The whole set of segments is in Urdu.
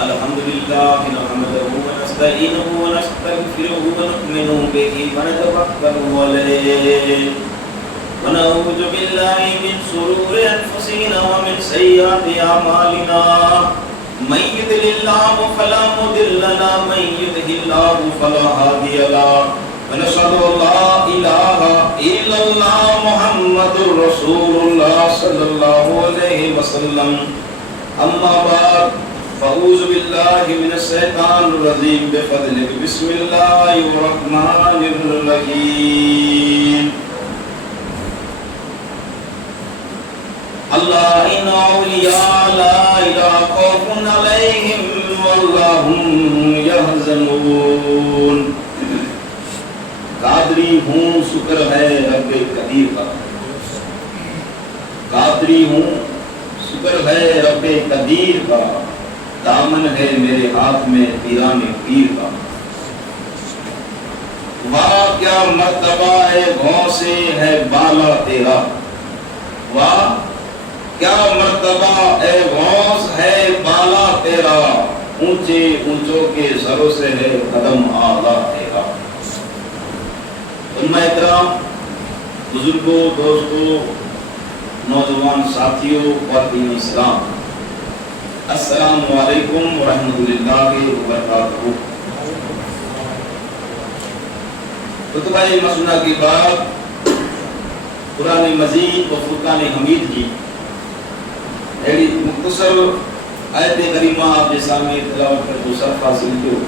الحمد لله نحمده ونستعينه ونستغفره ونؤمن به ونتوكل عليه ونعوذ بالله من شرور أنفسنا ومن سيئات أعمالنا من يضلل الله فلا مضل له ومن يضلل الله فلا هادي له ونشهد أن لا إله إلا الله محمد رسول الله صلى الله عليه وسلم أما بعد فأعوذ بالله من الشيطان الرجيم بفضلك بسم الله الرحمن الرحيم الله إن أولياء لا خوف عليهم ولا هم يحزنون قادری ہوں شکر ہے رب قدیر کا قادری ہوں شکر ہے رب قدیر کا دامن ہے میرے ہاتھ میں پیران پیر کا واہ کیا مرتبہ ہے غوں سے ہے بالا تیرا واہ کیا مرتبہ اے غوث ہے بالا تیرا اونچے اونچوں کے سروں سے ہے قدم آلہ تیرا علماء اکرام بزرگوں دوستوں نوجوان ساتھیوں اور دین اسلام السلام علیکم ورحمۃ اللہ وبرکاتہ خطبہ مسنہ کے بعد قرآن مجید و فرقان حمید کی ایڈی مختصر آیت کریمہ آپ کے سامنے تلاوت کر دو سرف حاصل کیوں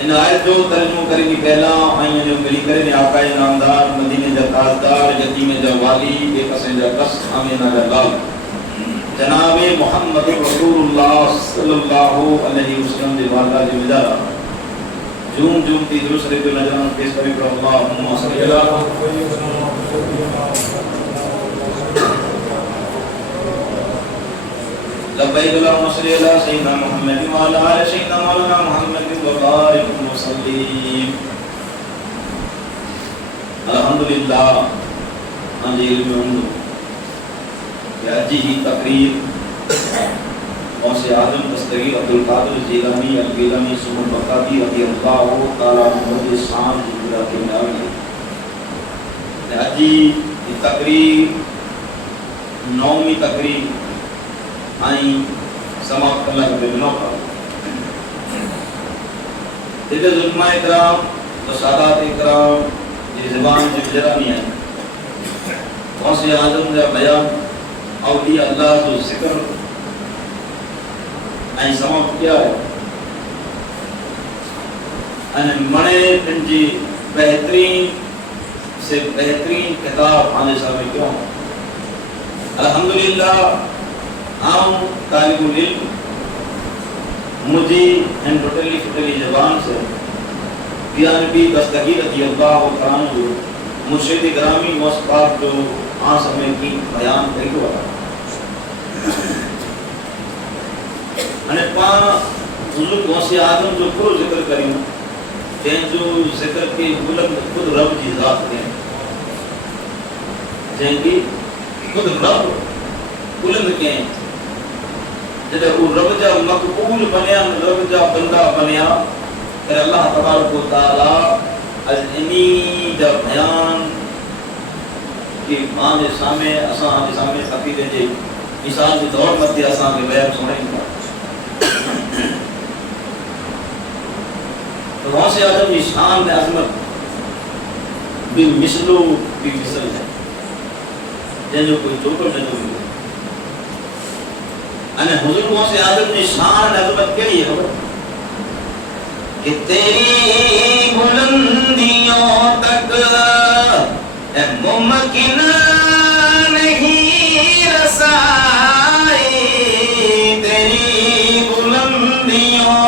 ان آیت جو ترجمہ کریں گی پہلا آئیں جو ملی کریں آقا نامدار مدینہ جا تاجدار یتیم جا والی بے قصیں جا قص آمینہ جا لال جناب محمد رسول اللہ صلی اللہ علیہ وسلم دے والدہ جو مدارہ جوم تی درست رکھو نجران پیس کری پر اللہم صلی اللہ لبیک اللہم صلی اللہ سیدنا محمد وعلا آل سیدنا مولانا محمد وبارک وسلم الحمدللہ آنجی علم اندو کہ اجی ہی تقریر غوث اعظم دستگیر عبدالقادر جیلانی الگیلانی سمر بقادی رضی اللہ تعالیٰ محمد شان جبرہ کے نامی اجی ہی تقریر نومی تقریر آئیں سماعت کرنا کے بناؤ کا دیدے ظلماء اکرام و سادات اکرام یہ زبان سے بجرہ نہیں ہے غوث اعظم جا بیان اولیاء اللہ جو ذکر آئیں سماعت کیا ہے انہیں مڑے پنجی بہترین سے بہترین کتاب آنے سامنے کیوں الحمدللہ عام طالب العلم مجھے ان ٹوٹلی فٹلی زبان سے بیانبی دستگیر رضی اللہ عنہ جو مرشد گرامی موسقات جو آن سمے کی بیان کری ہوا انہیں پاں حضور غوث اعظم جو خود ذکر کریں جن جو ذکر کے بلند خود رب کی ذات دیں جن کی خود رب بلند کہیں جدہ وہ رب جا مقبول بنیا رب جا بندہ بنیا پھر اللہ تبارک و تعالی از انی جا بیان کہ آنے سامنے اساں آنے سامنے خطیرے جے مثال کی دور مدی اساں کے بیان سنیں گا تو وہاں سے آدم شان میں عظمت بمثلو بمثل ہے جن جو کوئی چوکر نہ جو انہیں حضور سے آدم نے شان عظمت کے لیے خبر کہ تیری بلندیوں تک ممکن نہیں رسائی تیری بلندیوں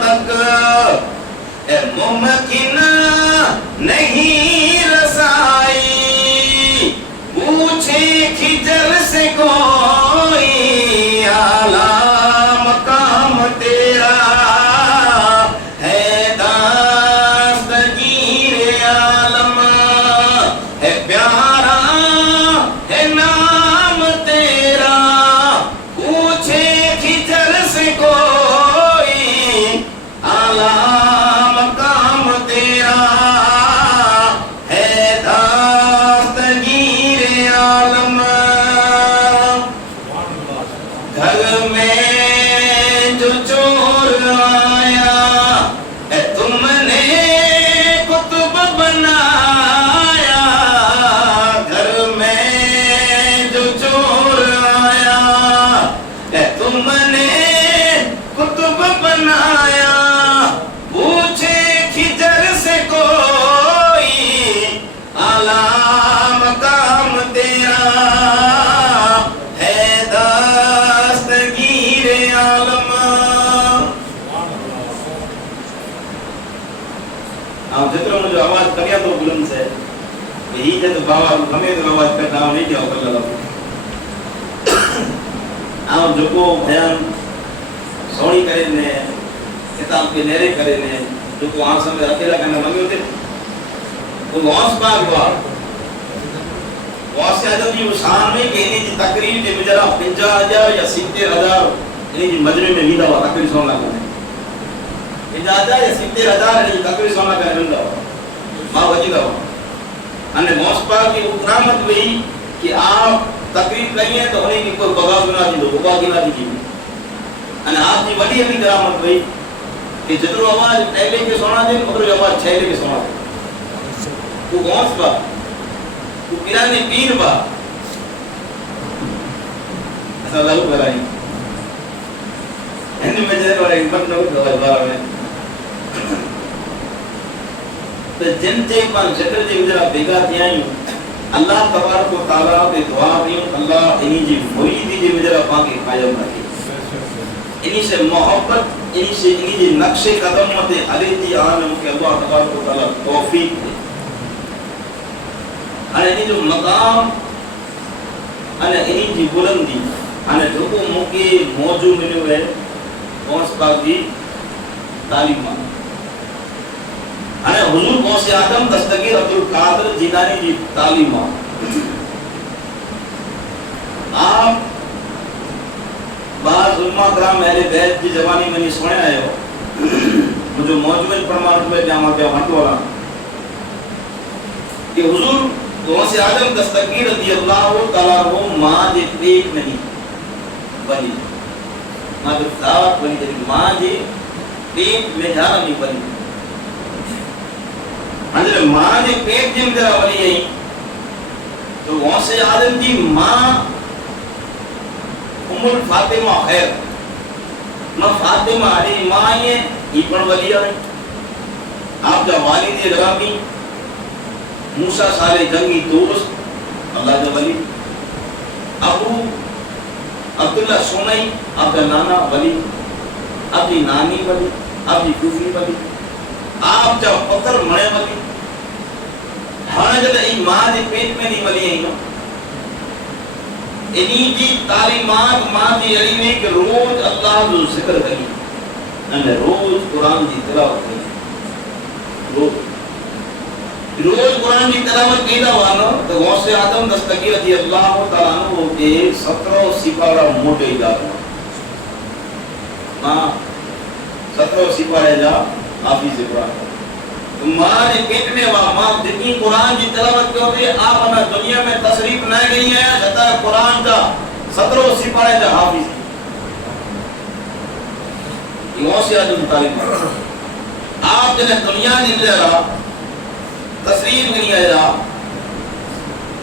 تک ممکن نہیں رسائی پوچھے کھجر سے کوئی مقام تیرا ہے دستگیر عالم ہے پیارا گھر میں جو چور آیا اے تم نے کتب بنایا، گھر میں جو چور آیا اے تم نے کتب بنایا، پوچھے کھجر سے کوئی اعلیٰ مقام تیرا ہے دستگیر عالم۔ آپ جتنا مجھے آواز کریا تو بلند سے یہی جت بابا ہمیں تو آواز کرنا نہیں کیا کر لگا آپ جو کو بیان سونی کرے نے کتاب کے نیرے کرے نے جو کو آنکھ سمجھ اکیلا کرنا منگی ہوتے وہ غوث پاک ہوا غوث اعظم جی شان میں کہ انہیں جی تقریب جی مجرہ 50,000 یا 70,000 انہیں جی مجمع میں ویندہ ہوا تقریب سون لگا ہے 50,000 یا 70,000 انہیں جی تقریب سون لگا ہے ویندہ ہوا ماں وجی گا ہوا انہیں غوث پاک کی اکرامت ہوئی کہ آپ تقریب کہیں ہیں تو انہیں کی کوئی بغاز بنا دی دو بغاز بنا دی جی انہیں آپ کی وڈی ابھی کرامت ہوئی کہ جترو آواز پہلے کے سونا دیں ادھر آواز چھیلے کے سونا دیں تو غوث با تو پیرانی پیر با ایسا لہو کرائی انہیں میں جنہیں والے حکمت نہ ہوتا ہے بارہ میں تو جن چیک پان شکر جی وجرہ بیگا تیائیں اللہ تبارک و تعالیٰ دے دعا دیں اللہ انہی جی مرید جی وجرہ پان کے قائم رکھے انہی سے محبت انہی سے انہی جی نقش قدم متے علی جی آنم کے اللہ تبارک و تعالیٰ توفیق دے انہی جو مقام انہی جی بلندی انہی جو کو موقع موجود ملیو ہے غوث پاک جی تعلیم انہی حضور غوث آدم دستگیر عبدالقادر جیلانی جی تعلیم آپ بعض علماء کرام اہل بیت کی زبانی میں نہیں سنے آئے ہو مجھے موجود فرمان میں جامعہ کیا ہٹ والا کہ حضور غوث آدم دستگیر رضی اللہ تعالیٰ وہ ماں جے پیٹ نہیں بنی ماں جو دعوت بنی جی ماں جے پیٹ میں جانا نہیں بنی حضرت ماں جے پیٹ جم جرا بنی ہے تو غوث آدم جی ماں ام الفاطمہ خیر ماں فاطمہ علی ماں ہیں یہ پڑھ ولی ہے آپ کا والد گرامی موسیٰ صالح جنگی دوست اللہ کا ولی ابو عبداللہ سونائی آپ کا نانا ولی آپ کی نانی ولی آپ کی پھوپھی ولی آپ کا پتر مڑے ولی ہاں جب یہ ماں دے پیٹ میں نہیں ولی ہیں انہی جی تعلیمات ماں جی علی میں کہ روز اللہ جو ذکر کری انہیں روز قرآن جی تلاوت کری روز قرآن جی تلاوت کیدا وانا تو غوث آدم دستگیر رضی اللہ تعالیٰ عنہ کے 17 سپارہ موٹے اجازت ماں 17 سپارہ جا حافظ قرآن ماں نے پیٹ میں ماں جتنی قرآن کی تلاوت کیوں تھی آپ ہمیں دنیا میں تصریف نہ گئی ہے جتا قرآن کا 17 سپارہ جا حافظ یہ غوث آدم تعلیم آپ جنہیں دنیا نہیں لے رہا تصریف نہیں آئے رہا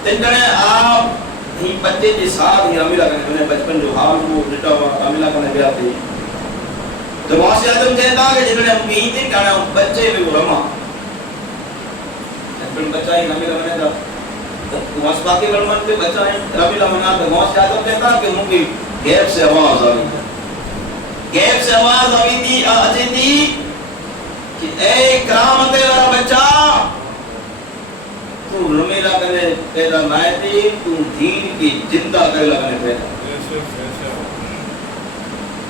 تنجنے آپ ہی بچے جی ساتھ ہی عمیلہ کرنے انہیں بچپن جو حال کو ڈٹا ہوا عمیلہ کرنے گیا تھے تو غوث آدم کہتا کہ جنہوں نے ہم کہیں تھے کہنا بچے بھی وہ رما بچہ ہی عمیلہ کرنے تھا غوث پاکی برمن پہ بچہ ہی عمیلہ منا تھا غوث آدم کہتا کہ ان کی غیب سے آواز آئی غیب سے آواز آئی تھی آجی تھی کہ اے کرامت والا بچہ تو رمیلہ کرنے پیدا نہ تھی تو دین کی زندہ کرنے لگنے پیدا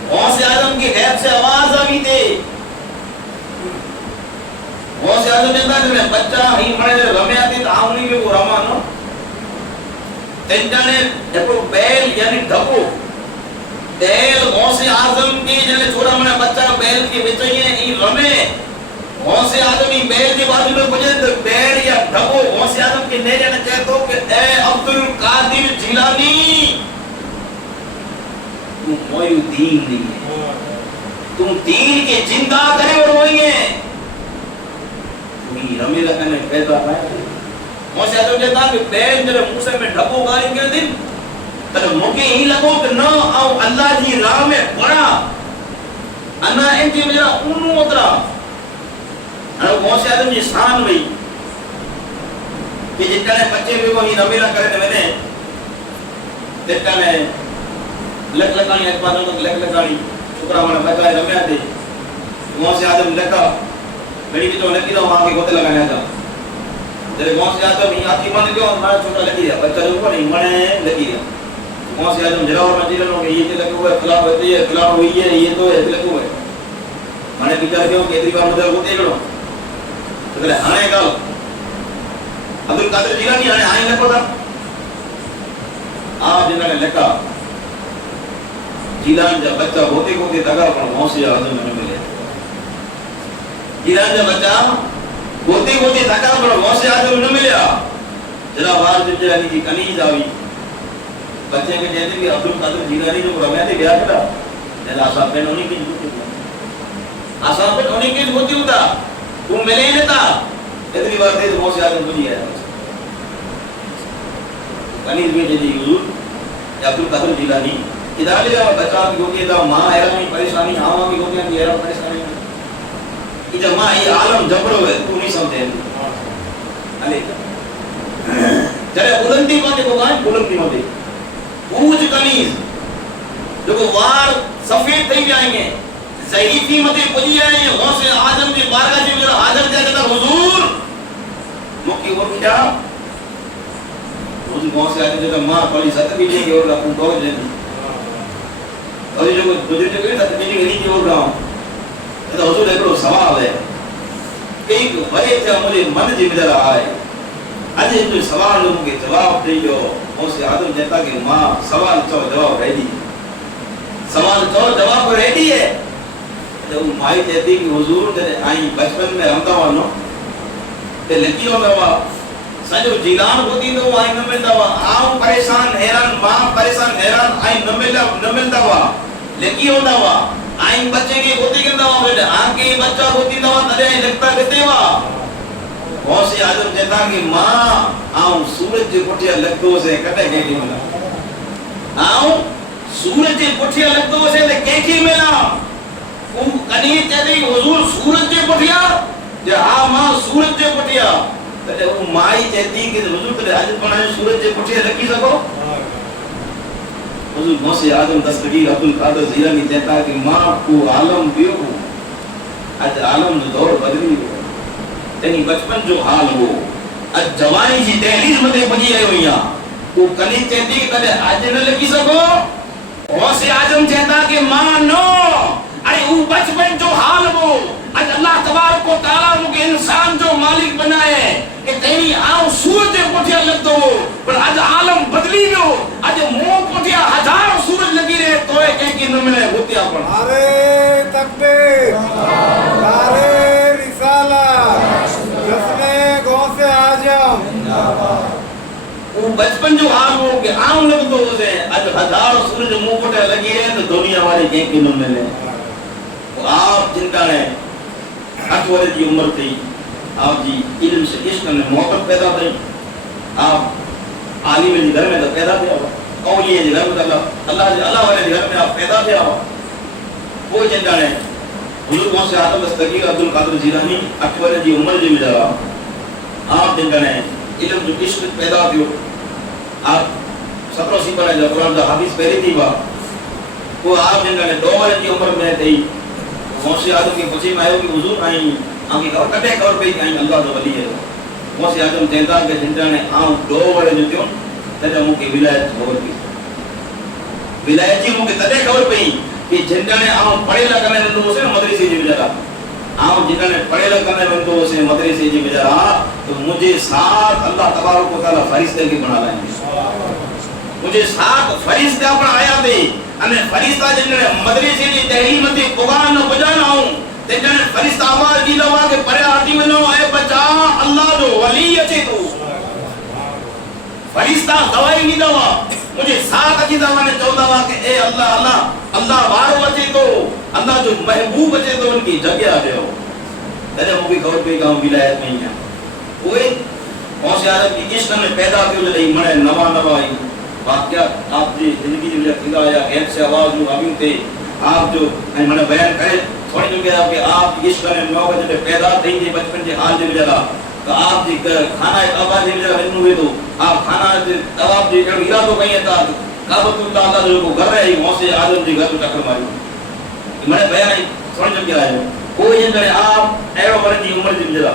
غوث آدم کی غیب سے آواز آئی تھی غوث آدم نے بچہ ہی مڑے رمے آتی تو آمنی کے وہ رما نو تنجانے جب بیل یعنی ڈھپو بیل غوث آدم کی جنہیں چھوڑا منے بچہ بیل کی بچائیے ہی رمے غوث آدم ہی بیل کی بازی میں پوچھے تو بیل یا ڈھپو غوث آدم کی نیرے نے کہتو کہ اے عبدالقادر جیلانی تم مویو دین نہیں ہے، تم دین کے زندہ کرے اور ہوئی ہیں تمہیں رمی لکھنے پیدا پائے موسی آدم جاتا کہ پیر جب موسیٰ میں ڈھپو گاری کے دن تب موقع ہی لگو کہ نہ آؤ اللہ جی راہ میں پڑا انا انتی مجھا انہوں اترا انہوں موسی آدم جی سان ہوئی کہ جتنے بچے بھی وہی رمی لکھنے میں نے جتنے لکھ لکھانی ایک باتوں تک لکھ لکھانی شکرہ ہمارا بچہ رمی آتے موسی آدم لکھا میری بھی تو لکی تھا وہاں کے گوتے لگانے تھا جب موسی آدم ہی آتی مان کیوں ہمارا چھوٹا لکی رہا بچہ جو نہیں مڑے لکی رہا موسی آدم جراور میں جیلن ہوں کہ یہ لگے ہوئے فلاں ہوتی ہے فلاں ہوئی ہے یہ تو ہے لگے ہوئے مانے بیچار کیوں کہ اتنی بار مدر ہوتے کرو تو کہے ہانے کال عبدالقادر جیلانی ہانے آئیں لکھو تھا آپ جنہوں نے لکھا جیلان جب بچہ ہوتے ہوتے تگا پر موسی آدم میں ملے جیلان جب بچہ ہوتے ہوتے تگا پر موسی آدم میں ملیا جناب آج جیلانی جی کنیز آوی بچے کے جیسے کہ عبدالقادر جیلانی جو رمیہ تھے گیا کرا جیسے آسان پہ نونی کی جھوٹی ہوتا آسان پہ نونی کی جھوٹی ہوتا تم ملے ہی نتا اتنی بار دے تو موسی آدم بنی ہے کنیز میں جیسے حضور عبدالقادر جیلانی ادھا لے گا بچہ کی ہوتی ہے ماں حیرانی پریشانی آواں کی ہوتی ہے حیران پریشانی یہ جب ماں یہ عالم جبرو ہے تو نہیں سمجھے جرے بلندی ماتے کو گائیں بلندی ماتے اوج کنیز جو کو وار سفید تھی جائیں گے ضعیفی ماتے پجی آئیں گے غوث آدم کے بارگاہ سے میرا حاضر دیا جاتا حضور مکی اور کیا حضور غوث آدم جاتا ماں پڑی ست بھی جائیں گے اور اپن دور جائیں گے اور یہ جو گزر چکے ست بھی جائیں گے اور گاؤں تو حضور ایکڑو سوال ہے ایک بڑے تھے مجھے من جی مجھے رہا ہے آج جو سوال لوگوں کے جواب دے جو موسی آدم جاتا کہ ماں سوال چو جواب ریڈی سوال چو جواب ریڈی ہے جب مائی کہتی کہ حضور جب آئیں بچپن میں رمتا ہوا نو تے لکی ہوتا ہوا سجو جیلان ہوتی تو آئیں نہ ملتا ہوا آؤں پریشان حیران ماں پریشان حیران آئیں نہ ملتا ہوا لکی ہوتا ہوا آئیں بچے کی ہوتی کرتا ہوا بیٹے آنکہ بچہ ہوتی تو ترے لگتا کہتے ہوا موسی آدم جاتا کہ ماں آؤں سورج جو پٹھیا لگتو سے کٹے کہتی ملا آؤں سورج جو پٹھیا لگتو سے کہتی ملا وہ کنیز کہتے کہ حضور سورج جو پٹھیا جو ہاں ماں سورج جو پٹھیا تو وہ مائی کہتی کہ حضور ترے حاجت بنائے سورج جو پٹھیا لگی سکو حضور موسی آدم دستگیر عبدالقادر جیلانی کہتا کہ ماں کو عالم بیو آج عالم جو دور بدلی ہو تینی بچپن جو حال ہو آج جوانی جی دہلیز مدے بنی آئے ہوئی وہ کنیز کہتی کہ تلے آج نہ لگی سکو موسی آدم کہتا کہ ماں نو ارے وہ بچپن جو حال ہو آج اللہ تبارک و تعالیٰ مجھے انسان جو مالک بنائے کہ تیری آؤں سورج پٹھیا لگ دو پر آج عالم بدلی دو آج موں پٹھیا ہزار سورج لگی رہے تو ہے کہیں کی نملے ہوتی آپ پر نعرے تکبیر نعرے رسالت جسم غوث آدم وہ بچپن جو حال ہو کہ آؤں لگ دو اسے آج ہزار سورج موں پٹھیا لگی رہے تو دنیا والے کہیں کی نملے آپ جن کا ہے 8 ورے کی عمر تھی آپ جی علم سے عشق میں محبت پیدا تھی آپ عالم جی گھر میں تو پیدا تھے اولیے جی گھر میں اللہ والے گھر میں آپ پیدا تھے وہ جن کا ہے حضور موسی آدم دستگیر عبدالقادر جیلانی 8 ورے کی عمر جی میں جا آپ جن کا ہے علم جو عشق پیدا تھی آپ 17 سی پر جب قرآن کا حافظ پہلی تھی وہ آپ جن کا ہے 2 ورے کی عمر میں تھی موسی آدم کے پچھے میں آئے کہ حضور آئیں آنکہ کٹے کور پہ آئیں اللہ تو ولی ہے موسی آدم چہتا کہ جنتا نے آؤں 2 ورے جو تیوں تیجا موں کی ولایت خبر کی ولایت جی موں کے تدے خبر پہ کہ جنتا نے آؤں پڑھے لگنے بندو سے مدرسی جی بجارا آؤں جنتا نے پڑھے لگنے بندو سے مدرسی جی بجارا تو مجھے ساتھ اللہ تبارک و تعالیٰ فرشتے کے بنا لائیں گے مجھے ساتھ فرشتے اپنا آیا دے ہمیں فرشتہ جن نے مدرسے دی تحریم تے قرآن نو بجانا ہوں تے جن فرشتہ آواز دی لوا کہ پڑے آتی ونو اے بچا اللہ جو ولی اچے تو فرشتہ دوائی نہیں دوا مجھے ساتھ اچھی طرح نے چوندہ ہوا کہ اے اللہ اللہ اللہ بارو اچے تو اللہ جو محبوب اچے تو ان کی جگہ آ جاؤ تیرے وہ بھی خبر پہ گاؤں ولایت نہیں ہے کوئی موسی عالم کی عشق میں پیدا کیوں جلئی مڑے نوا نوا ہی واقعات آپ کی زندگی جو مجھے خدا یا غیر سے آواز جو ابھی تھے آپ جو مجھے بیان کرے تھوڑی جو کہ آپ کی عشق میں نو بجے پیدا تھی جی بچپن کے حال جو جگہ تو آپ جی کھانا آباد جو جگہ رہنو ہوئے تو آپ کھانا آپ جی ارادہ تو کہیں تھا کعبۃ اللہ تعالیٰ جو گھر رہے موسی عالم جی گھر کو چکر ماری میں بیان تھوڑی جو کہ آئے کوئی جن آپ ایرو برن کی عمر جن جگہ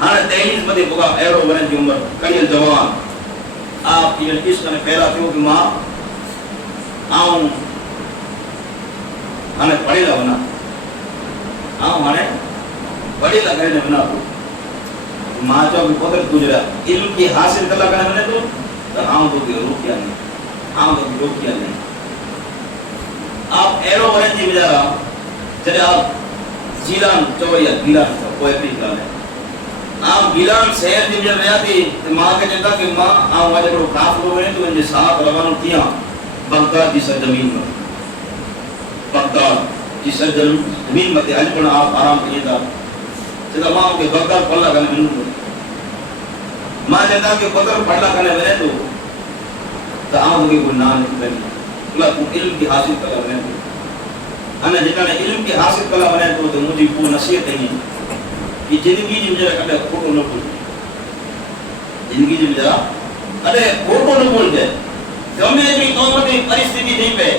ہاں 23 مدے بگا ایرو برن کی عمر کڑیل جوان آپ کی عشق میں پیدا کیوں کہ ماں آؤں ہمیں پڑھے گا بنا آؤں ہمیں پڑھے گا گھر بنا تو ماں چاہو کہ قدرت گزرا علم کی حاصل کرنا کرنے بنے تو آؤں تو کہ روکیا نہیں آؤں تو کہ روکیا نہیں آپ ایرو برن جی بجا رہا چلے آپ جیلان چو یا گیلان چو کوئی بھی گال ہے آپ گیلان شہر جی بجا رہا تھی ماں کے چلتا کہ ماں آؤں واجہ بڑو کافر ہوئے تو انجھے ساتھ روانو کیا بغداد کی سرزمین میں بغداد کی سرزمین میں آج پڑھنا آپ آرام کیے تھا چلتا ماں کے بغداد پڑھلا کرنے میں نو ماں چلتا کہ بدر پڑھلا کرنے میں تو آؤں تو کہ کوئی نام نہیں کرنی اللہ کو علم کی حاصل کرنا بنے تو انا جتنا علم کی حاصل کرنا بنے تو مجھے کو نصیحت نہیں کہ زندگی جو مجھے کھڑے کھوٹو نہ بھول زندگی جو مجھے کھڑے کھوٹو نہ بھول جائے گمے اتنی قومتی پریستھتی نہیں پہ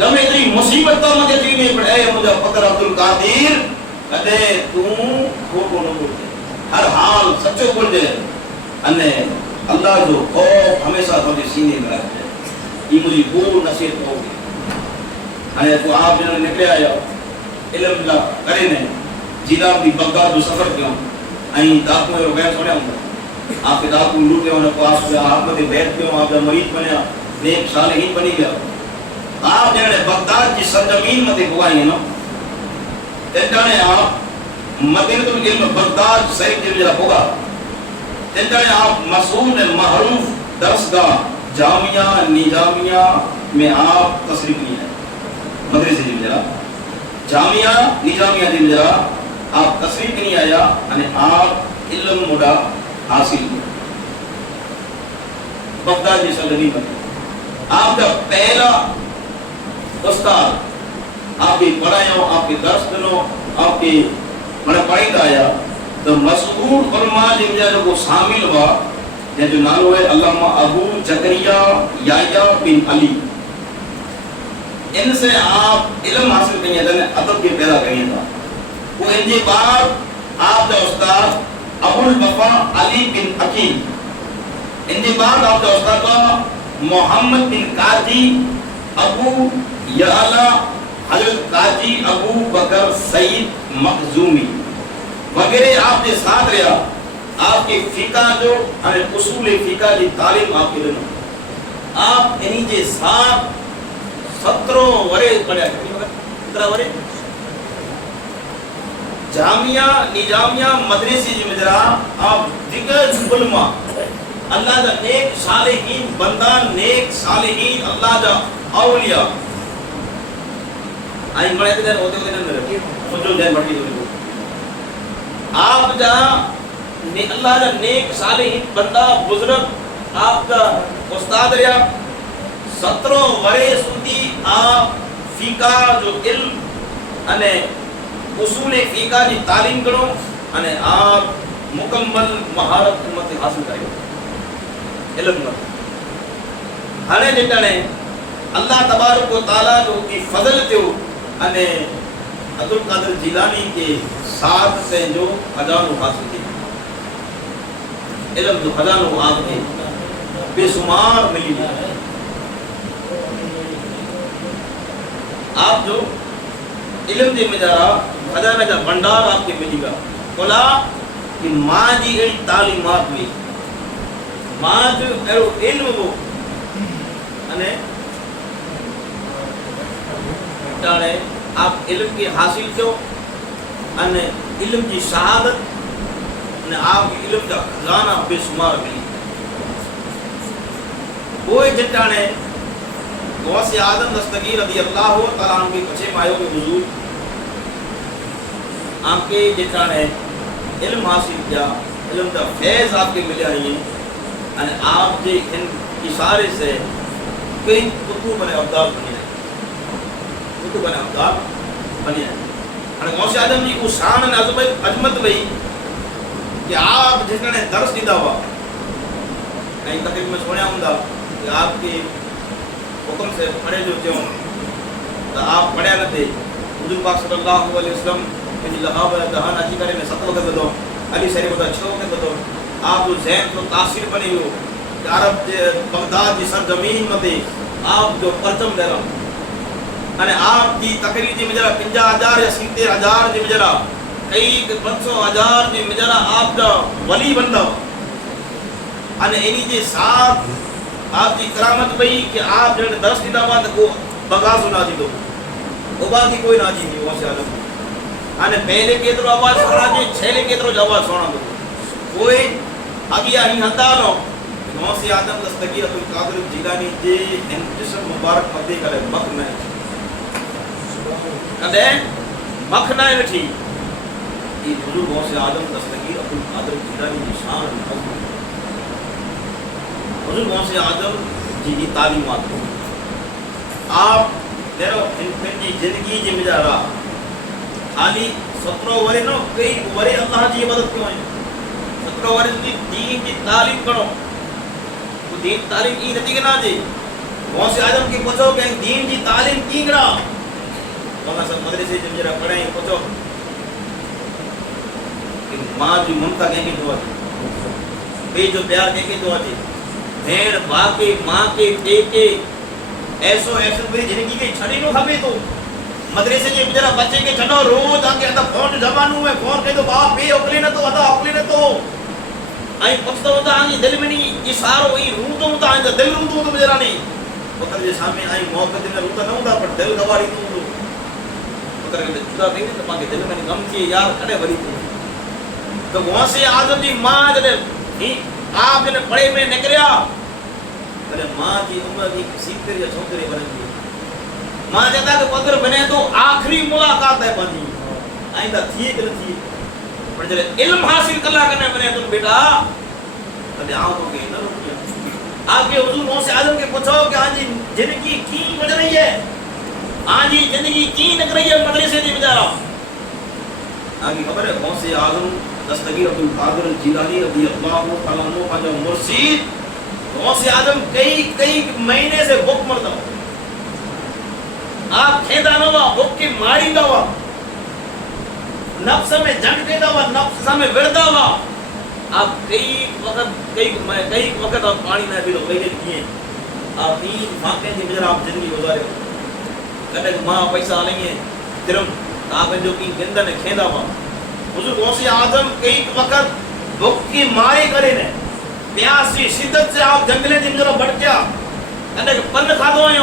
گمے اتنی مصیبت قومتی تھی نہیں پڑے اے مجھے فقر عبدالقادر کھڑے تو کھوٹو نہ بھول جائے ہر حال سچو بھول جائے انے اللہ جو خوف ہمیشہ تھوڑی سینے میں رکھ جائے یہ مجھے بول نصیحت ہوگی انے تو آپ جنہوں نے نکلے آیا علم لا کرے نے جیلان دی بغداد جو سفر کیوں آئیں داکوں میں روگیاں سوڑے ہوں آپ کے داکوں لوٹے ہونے پاس ہوئے آپ میں بیت کیوں آپ جب مریض بنے نیک صالحین بنی گیا آپ جنہوں نے بغداد کی سرزمین میں بگائی ہیں نا تنجانے آپ مدینہ العلم بغداد صحیح جب جرہ ہوگا تنجانے آپ مسعود محروف درسگاہ جامعہ نظامیہ میں آپ تصریف نہیں ہے مدرسے جب جرہ جامعہ نظامیہ جب جرہ آپ تصریف نہیں آیا یعنی آپ علم مدہ حاصل کیا بغداد کی سرزمین میں آپ کا پہلا استاد آپ کی پڑھائیوں آپ کی درس دنوں آپ کی پڑھائی آیا تو مسعود علماء جن جو کو شامل ہوا جن جو نالو ہے علامہ ابو زکریا یحییٰ بن علی ان سے آپ علم حاصل کریں تھے ادب کے پیدا کریں تھا وہ ان کے بعد آپ کا استاد ابو الوفا علی بن عقیل ان کے بعد آپ کا استاد محمد بن قاضی ابو یعلا حضرت قاضی ابو بکر سید مخزومی وغیرہ آپ کے ساتھ رہا آپ کے فقہ جو اصول فقہ کی تعلیم آپ کے دنوں آپ انہی کے ساتھ 17 ورے پڑھا کتنا ورے جامعہ نظامیہ مدرسی جو مجرا آپ دیگر علماء اللہ جا نیک صالحین بندان نیک صالحین اللہ جا اولیاء آئین بڑھے تھے ہوتے ہوتے نہیں رکھے سوچو جائے بڑھتی ہوئی آپ جا اللہ جا نیک صالحین بندہ بزرگ آپ کا استاد رہا 17 ورے سودی آپ فقہ جو علم انے اصول فقہ کی تعلیم کرو انے آپ مکمل مہارت امت حاصل کریں علم کرو ہنے جتنے اللہ تبارک و تعالیٰ جو کی فضل تیو انے عبدالقادر جیلانی کے ساتھ سے جو خزانو حاصل کی علم جو خزانو آپ نے بے شمار ملی آپ جو علم دے مجارا خزانہ جا بندار آپ کے ملی گا بولا کہ ماں جی ایڑی تعلیمات ہوئی ماں جو ایڑو علم وہ انے جانے آپ علم کی حاصل کیوں انے علم کی شہادت انے آپ علم کا خزانہ بے شمار ملی وہ جٹانے غوث اعظم دستگیر رضی اللہ تعالیٰ عنہ کے پچھے مایوں کے حضور آپ کے جٹانے علم حاصل کیا، علم کا فیض آپ کے ملے آئی ہیں، یعنی آپ کے ان اشارے سے کئی کتب بنے ابدال بنے ہیں، کتب بنے ابدال بنے ہیں۔ یعنی غوث اعظم جی کو شان عظمت بھئی کہ آپ جس نے درس دیتا ہوا کہیں تقریب میں سنیا ہوں کہ آپ کے حکم سے پڑھے جو تھے تو آپ پڑھیا نہ تھے، حضور پاک صلی اللہ علیہ وسلم کہ لغاب دہان اچھی کرے میں 7 وقت بدو علی شریف ہوتا 6 وقت بدو آپ جو ذہن کو تاثیر بنی ہو کہ عرب بغداد کی سرزمین متے آپ جو پرچم دے رہا یعنی آپ کی تقریر جی مجرا 50,000 یا 70,000 جی مجرا کئی 500,000 جی مجرا آپ کا ولی بندہ یعنی انہی جی ساتھ آپ کی کرامت بھئی کہ آپ جو درس دیتا ہوا تو بغاز نہ جی دو اوبا کی کوئی نہ جی نہیں وہ سے عالم یعنی پہلے کے تو آواز سونا جی چھلے کے تو آواز سونا دو کوئی اگیا ہی ہندا نو غوث اعظم دستگیر عبد القادر جیلانی جی ان جسم مبارک مدے کرے مکھ نہ کدے مکھ نہ وٹھی یہ حضور غوث اعظم دستگیر عبد القادر جیلانی کی شان حضور غوث اعظم جی کی تعلیمات آپ دیرو ان کی زندگی جی مجارا خالی 17 وری نو کئی وری اللہ جی عبادت کیوں ہے 17 وری کی دین کی تعلیم کرو وہ دین تعلیم کی نتی کنا جی غوث اعظم کی پوچھو کہ دین کی تعلیم کی کرا وہاں سب مدرسے جب جرا پڑھیں پوچھو کہ ماں جو ممتا کہیں کی دعا تھی بے جو پیار کہیں کی دعا تھی بھین باں کے ماں کے پے کے ایسو بھی زندگی کے چھڑی نو کھپے تو مدرسے جی بچارا بچے کے چھڑو روز آگے اتا فون زمانوں میں فون کہے تو باپ بھی اکلے نہ تو اتا اکلے نہ تو آئی پکتا ہوتا آنگی دل میں نہیں یہ سارو ہی روتو ہوتا آنگی دل روتو تو بچارا نہیں پتر جی سامنے آئی موقع دل میں روتا نہ ہوتا پر دل گواری تو پتر کہ جدا دیں تو پاکے دل میں غم کیے یار کھڑے بری تو غوث اعظم جی ماں جنے آپ جنے پڑے میں نکریا کہ ماں جی عمر جی سیکھتے یا چھوکرے بنے گی ماں جاتا کہ پتر بنے تو آخری ملاقات ہے بنی آئندہ تھی کہ تھی پر جب علم حاصل کرنا کرنے بنے تم بیٹا کبھی آؤں تو کہ نہ رکیا آپ کے حضور غوث اعظم کے پوچھو کہ آجی زندگی کی گزر رہی ہے آجی زندگی کی نک رہی ہے مدرسے دی بجارا آگے خبر ہے غوث اعظم دستگیر عبد القادر جیلانی رضی اللہ تعالیٰ عنہ کا جو مرشد غوث اعظم کئی مہینے سے بھوک مرتا ہوا آپ کھیدا نہ ہوا بھوک کی ماری نہ ہوا نفس میں جنگ کہتا ہوا نفس میں وردہ ہوا آپ کئی وقت آپ پانی نہ بھی لو کئی دن کیے آپ تین فاقے تھی مجھر آپ زندگی گزارے ہو کہتے کہ ماں پیسہ لیں گے درم آپ جو کی گندہ نے کھیدا ہوا حضور غوث اعظم کئی وقت بھوک کی ماری کرے نے پیاسی شدت سے آپ جنگلے دن جو بڑھ گیا کہتے کہ پن کھا دو آئیں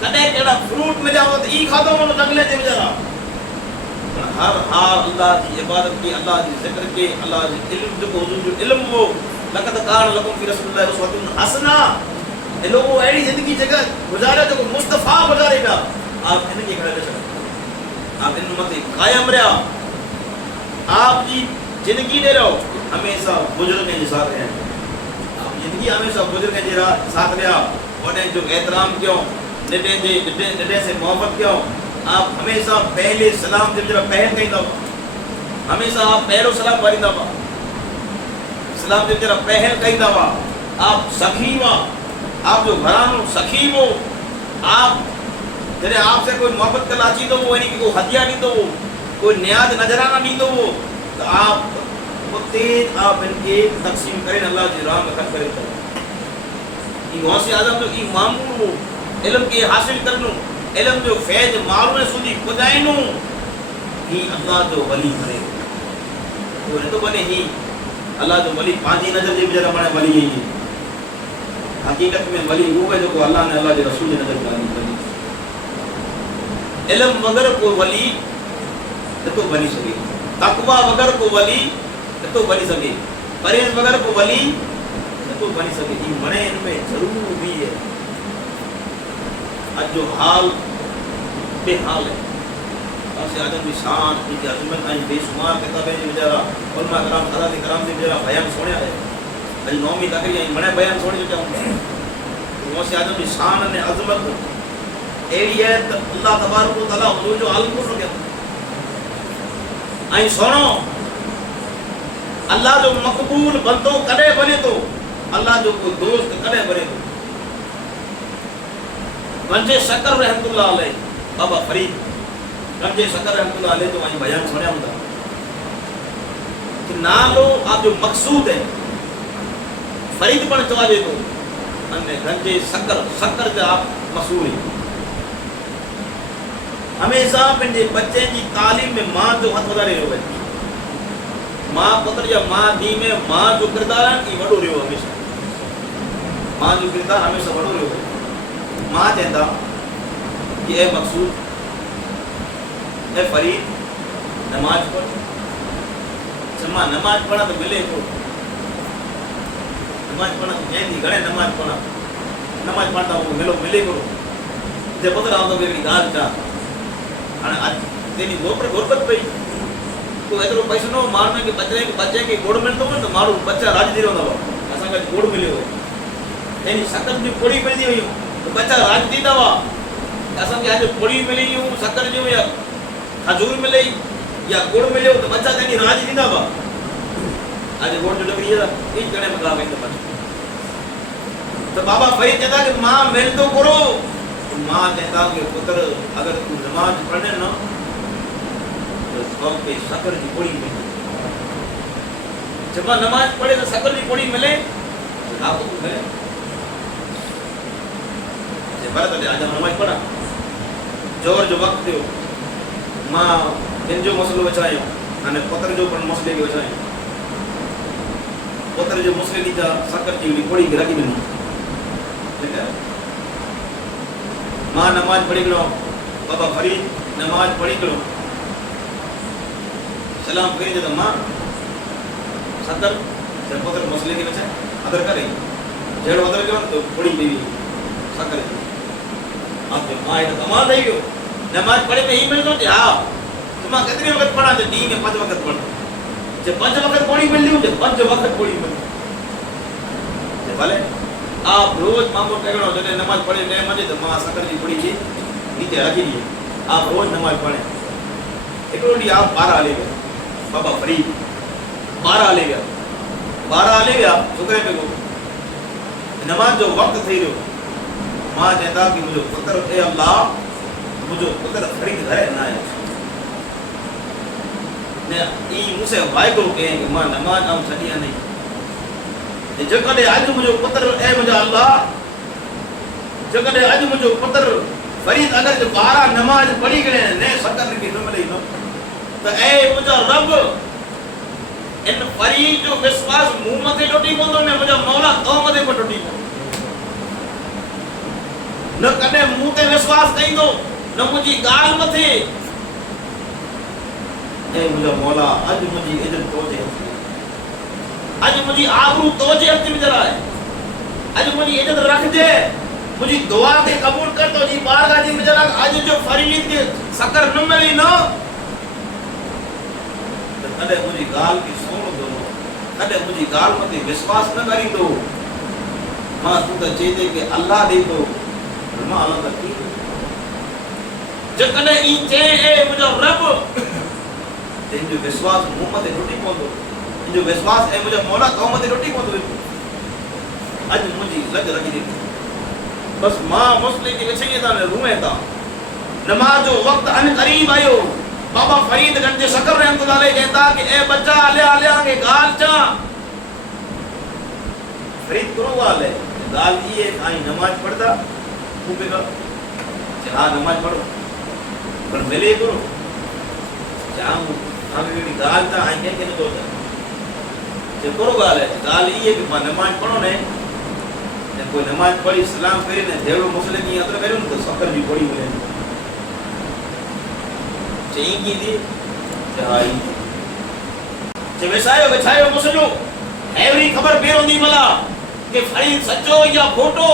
کہتے کہ فروٹ میں جاؤ تو ای کھا دو میں جنگلے دن جرا ہر حال اللہ کی عبادت کی اللہ کی ذکر کے اللہ کی علم جو حضور جو علم وہ لقد کان لکم فی رسول اللہ اسوۃ حسنہ یہ لوگوں ایسی زندگی جگہ گزارے جو مصطفیٰ گزارے گا آپ ان کی کھڑے رہ سکتے آپ ان مت قائم رہا آپ کی زندگی دے رہو ہمیشہ بزرگ کے ساتھ رہے آپ زندگی ہمیشہ بزرگ کے ساتھ رہا انہیں جو احترام کیوں نڈے سے محبت کیوں آپ ہمیشہ پہلے سلام جب جرا پہل کہیں دو ہمیشہ آپ پہلو سلام باری دو سلام جب جرا پہل کہیں دو آپ سخی ہوا آپ جو گھرانو سخی ہو آپ جنہیں آپ سے کوئی محبت کلا چی دو وہ یعنی کہ کوئی ہدیہ نہیں دو کوئی نیاز نظرانہ نہیں دو تو آپ تیز آپ ان کے تقسیم کریں اللہ جی راہ میں خط کریں یہ غوث اعظم جو اماموں علم کے حاصل کرنو علم جو فیض معلوم سودی خدائنو ہی اللہ جو ولی کرے وہ نے تو بنے ہی اللہ جو ولی پانچی نظر جی بجرہ بنے ولی ہی حقیقت میں ولی وہ ہے جو کو اللہ نے اللہ کے رسول نظر کری علم وگر کو ولی تو بنی سکے تقوی وگر کو ولی تو بنی سکے پرہیز وگر کو ولی نتو بنی سکے یہ منے ان میں ضرور بھی ہے اج جو حال بے حال ہے اسے آدم کی شان کی عظمت بے شمار کتابیں جو بیچارہ علماء کرام حضرات کرام سے بیچارہ بیان سنیا ہے اج نومی تقریر منے بیان سنی جو چاہوں سے آدم کی شان نے عظمت ایڑی ہے اللہ تبارک و تعالی حضور جو عالم کو گیا آئی سنو اللہ جو مقبول بندو کدے بنے تو اللہ جو کوئی دوست کدے بنے تو گنجے شکر رحمت اللہ علیہ بابا فرید گنجے شکر رحمت اللہ علیہ تو آئی بیان سنیا ہوں کہ نالو آپ جو مقصود ہے فرید پڑھ چوا دے تو انہیں گنجے شکر جو آپ مقصود ہے ہمیشہ پنجے بچے کی تعلیم میں ماں جو ہاتھ ودا رہے ہوئے ماں پتر یا ماں دی میں ماں جو کردار ہے یہ وڈو رہے ہو ہمیشہ ماں جو کردار ہمیشہ وڈو رہے ہوئے ماں چاہتا کہ اے مقصود اے فرید نماز پڑھ چمہ نماز پڑھا تو ملے کو نماز پڑھا تو جائیں دی گھڑے نماز پڑھتا ہوں ملو ملے کو جب پتر آؤں تو میری گال چاہ تیری غربت پئی تو ایترو پیسو نو مارنے کے بچے کے گوڑ ملتو ہو تو مارو بچہ راج دی رہا ہوا اساں کا گوڑ ملے ہو یعنی شکر جو پوڑی ملدی ہوئی تو بچہ راج دیتا ہوا اساں کے آج پوڑی ملی ہوں شکر جو یا کھجور ملے یا گوڑ ملے ہو تو بچہ تیری راج دیتا ہوا آج گوڑ جو ڈگری ہے ایک جنے مقا گئی تو بچہ تو بابا فرید کہتا کہ ماں مل تو کرو ماں کہتا کہ پتر اگر تو نماز پڑھنے نا تو سب پہ شکر کی پوڑی ملے جب نماز پڑھے تو شکر کی پوڑی ملے آپ کو ملے جب بڑا تو آج ہم نماز پڑھا جور جو وقت دیو ماں ان جو مسئلہ بچائیں ہمیں پتر جو پر مسئلے کی بچائیں پتر جو مسئلے کی جا شکر کی پوڑی گرا کی ملنا ٹھیک ہے ماں نماز پڑھی کرو بابا فرید نماز پڑھی کرو سلام کری جو تو ماں صدر جب پتر مسئلے کی بچائیں ادر کریں جڑ ادر کرو تو پڑھی بھی صدر آپ نے ماں ایک کمال رہی ہو نماز پڑھے میں ہی مل دو جی ہاں تمہاں کتنی وقت پڑھا جو دین میں 5 وقت پڑھا جب 5 وقت پڑھی مل لیوں جب 5 وقت پڑھی مل جب بھلے آپ روز ماں کو کہہ رہا ہو نماز پڑھے نہیں مجھے تو ماں شکر کی پڑھی تھی نیچے رکھی لیے آپ روز نماز پڑھیں ایک روٹی آپ 12 لے گئے بابا فرید 12 لے گیا 12 لے گیا شکرے پہ کو نماز جو وقت تھی رہو ماں چاہتا کہ مجھے پتر اے اللہ مجھے پتر فرید ہے نہ ہے مجھ سے بھائی کو کہیں کہ ماں نماز ہم چھڑیا نہیں جگہ آج مجھے پتر اے مجھے اللہ جگہ آج مجھے پتر فرید اگر جو 12 نماز پڑھی گئے نے شکر کی نہ ملے نو تو اے مجھے رب ان فرید جو وشواس منہ متے ٹوٹی پوندو نے مجھے مولا تو متے پر ٹوٹی پوندو نہ کنے منہ تے وشواس کئی دو نہ مجھے گال متے اے مجھے مولا اج مجھے عزت پہنچے اج مجھے آبرو توجہ ہتھ میں جرا ہے اج مجھے عزت رکھ دے مجھے دعا کے قبول کر دو جی بارگاہ جی میں جرا اج جو فرید کے شکر نہ ملی نو کدے مجھے گال کی سن دو کدے مجھے گال متے وشواس نہ کری دو ماں تو تے چے کہ اللہ دے دو ماں اللہ کی جکنے ای چے اے مجھے رب تین جو وشواس محمد روٹی پوندو جو وشواس ہے مجھے مولا قومت روٹی پوندو اج مجھے لگ رکھی دی بس ماں مسلم کی وچھے تا روئے تا نماز جو وقت ان قریب آیو بابا فرید گنج شکر رحمت اللہ علیہ کہتا کہ اے بچہ لے کے گال چا فرید کرو والے گال یہ آئی نماز پڑھتا وہ بھی ہاں نماز پڑھو پر ملے کرو چاہوں ہمیں گال تا آئی کہ نہ دو جب کرو گال ہے گال یہ کہ میں نماز پڑھو نے کوئی نماز پڑھی سلام کرے نے دیڑو مسئلے کی یاترا کرے تو سفر بھی پڑھی ملے چاہیے کی دی چاہیے جب ایسا ہے بچھائے مسلو ایوری خبر پیر ہوندی ملا کہ فرید سچو یا کھوٹو.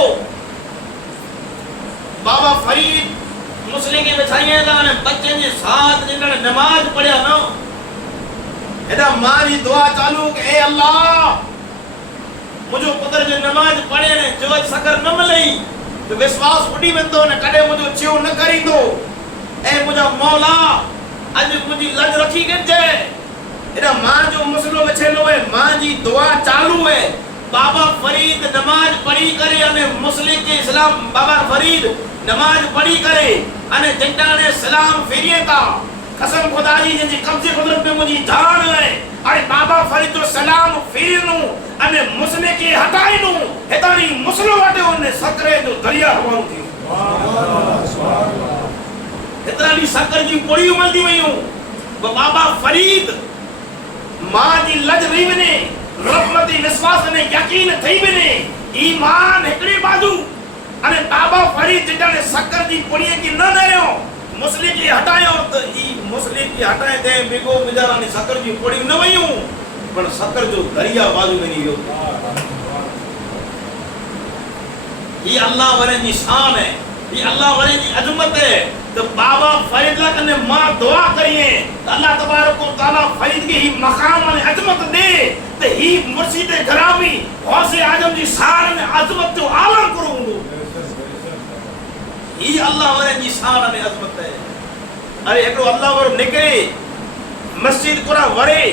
بابا فرید مسلم کے بچائیں دا نے بچے جے ساتھ جنہاں نے نماز پڑھیا نا ایڈا ماں جی دعا چالو کہ اے اللہ مجھو پتر جو نماز پڑھے نے جو سکر نہ ملئی تو وشواس اڑی وندو نے کڈے مجھو چیو نہ کریندو. اے مجھا مولا اج مجھے لج رکھی گجے ایڈا ماں جو مسلم بچھلو ہے ماں جی دعا چالو ہے. بابا فرید نماز پڑھی کرے انے مسلم کے اسلام بابا فرید نماز پڑھی کرے انے جنٹا نے سلام پھیریے تا قسم خدا جی جن جی قبضے قدرت میں مجھے جان ہے ارے بابا فرید جو سلام پھیرنو انے مسلم کے ہٹائنو ہتانی مسلم وٹے انہیں سکرے جو دریا ہوان تھی اتنا سکر جی پڑی ملدی ویوں بابا فرید ماں جی لج رہی بنے رحمتی وشواس نے یقین تھی بنے ایمان ہکڑی بازو انے بابا فرید جنہاں نے سکر جی پڑی کی نہ دیو مسلم کی ہٹائیں تو ای مسلم کی ہٹائیں دے بگو مجارا نے سکر جی پڑی نہ ویوں پر سکر جو دریا بازو میں نہیں ہو. یہ اللہ ورے کی شان ہے یہ اللہ ورے کی عظمت ہے. تو بابا فرید اللہ کنے ماں دعا کریے اللہ تبارک و تعالی فرید کی ہی مقام اور عظمت دے تو ہی مرشد گرامی غوث اعظم جی شان میں عظمت جو عالم کروں گو یہ اللہ ورے جی شان میں عظمت ہے. ارے ایکڑو اللہ ور نکرے مسجد کرا ورے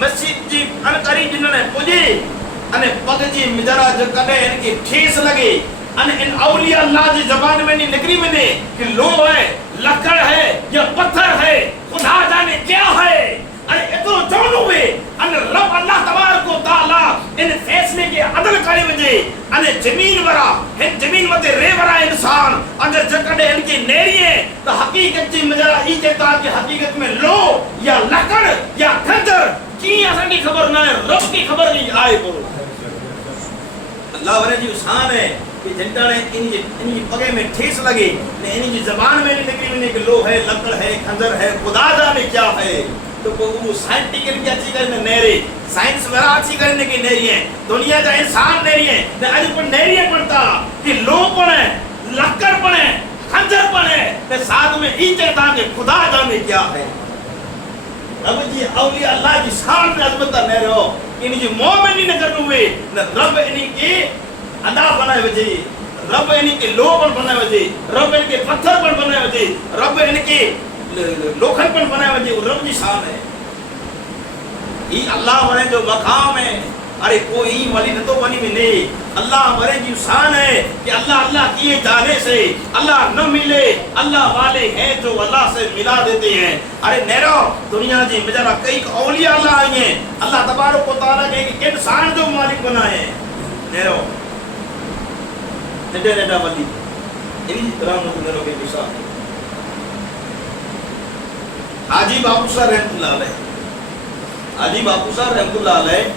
مسجد جی انکری جنہوں نے پجے انے پگ جی مجرا جو کنے ان کی ٹھیس لگے ان اولیاء اللہ جی زبان میں نہیں نکری میں نے کہ لو ہے لکڑ ہے یا پتھر ہے خدا جانے کیا ہے. ارے اتو جانو ہوئے ان رب اللہ تبارک و تعالی ان فیصلے کے عدل کرے وجے ان زمین ورا ان زمین متے رے ورا انسان اندر جکڑے ان کی نیریے تو حقیقت جی مجرا ای کہتا کہ حقیقت میں لو یا لکڑ یا کھنجر کی اساں کی خبر نہ ہے رب کی خبر نہیں آئے کو. اللہ ورے جی شان ہے کہ جنٹا نے انہی پگے میں ٹھیس لگے انہی زبان میں نہیں نکلی میں کہ لو ہے لکڑ ہے کھنجر ہے خدا جانے کیا ہے. تو وہ سائنٹیکل کی اچھی کرنے نیرے سائنس ورا اچھی کرنے کی نیری ہیں دنیا کا انسان نیری ہیں نے آج پر نیری پڑتا کہ لو پڑے لکڑ پڑے کھنجر پڑے تے ساتھ میں ہی کہتا کہ خدا جانے کیا ہے. رب جی اولیاء اللہ کی شان میں عظمت نہ رہو انہی جی مومن نہ کرنو ہوئے رب انہی کے ادا بنائے وجے رب انہی کے لو پر بنائے وجے رب انہی کے پتھر پر بنائے وجے رب انہی کے لوکھن پر بنائے وجے رب جی شان ہے. یہ اللہ ورے جو مقام ہے ارے کوئی ولی نہ تو بنی میں نہیں اللہ ورے کی شان ہے کہ اللہ کیے جانے سے اللہ نہ ملے اللہ والے ہیں جو اللہ سے ملا دیتے ہیں. ارے نیرو دنیا جی مجرا کئی اولیاء اللہ آئی ہیں اللہ تبارک و تعالیٰ کے کن شان جو مالک بنائے ہیں نیرو نڈے نڈا ولی انہی طرح نیرو کے مثال حاجی باپو صاحب رحمت اللہ علیہ حاجی باپو صاحب رحمت اللہ علیہ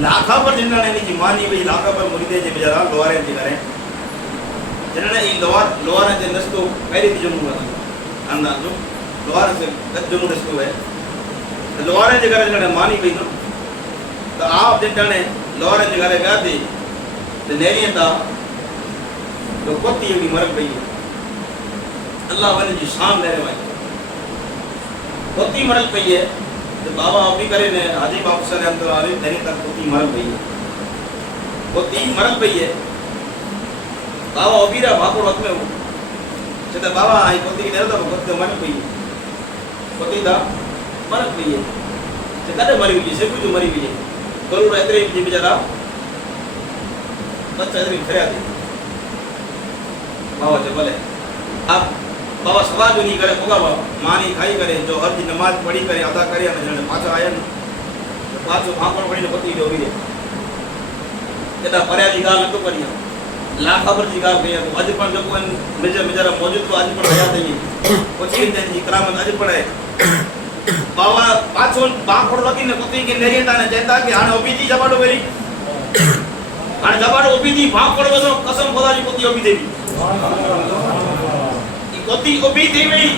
لاکھا پر جنہاں نے نہیں مانی بھئی لاکھا پر مریدے جے بجارا لوارے تھی کریں جنہاں نے لوارے تھے نسکو پہلی تھی جنہوں گا انداز جو لوارے سے جنہوں نسکو ہے لوارے جے کریں جنہاں نے مانی بھئی تو آپ جنہاں نے لوارے جے کریں گا دی تو نیرین دا تو کوتی ہوگی مرک بھئی اللہ والے جی شام لے رہے بھائی کوتی مرک بھئی ہے تو بابا ابھی کرے نے حاجی باپو صاحب رحمت اللہ علیہ دنی تک کوتی مرک بھئی ہے کوتی مرک بھئی ہے بابا ابھی رہا بھاپو وقت میں ہو چھتا بابا آئی کوتی کی دیر دا کوتی مرک بھئی ہے کوتی دا مرک بھئی ہے چھتا دے مری بھئی ہے سے کچھ مری بھئی ہے کرو رہترے جی بجارا بچہ ادھر کھریا دی بابا جبل ہے اب بابا سوال جو نہیں کرے ہوگا بابا مانی کھائی کرے جو ہر دی نماز پڑھی کرے ادا کرے ہمیں جنہوں نے پاچھا آیا نا پاچھو بھاپڑ پڑھی نے پتی جو ہوئی ہے کہتا پریا جی گال نہ تو پڑھی ہم لا خبر جی گال کہیا تو اج پر جو کوئی مجرہ موجود تو اج پر حیات ہے پچھی انجن جی کرامت اج پر ہے بابا پاچھو بھاپڑ رکھی نے پتی کی نیریتا نے چہتا کہ ہاں اوبی جی جباڑو میری ہاں جباڑو اوبی جی بھاپڑ وزو قسم خدا جی پتی اوبی دے بھی کوتی اوبی تھی وئی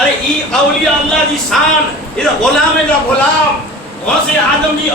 ارے ای اولیاء اللہ جی شان یہ غلام ہے جو غلام غوث اعظم جی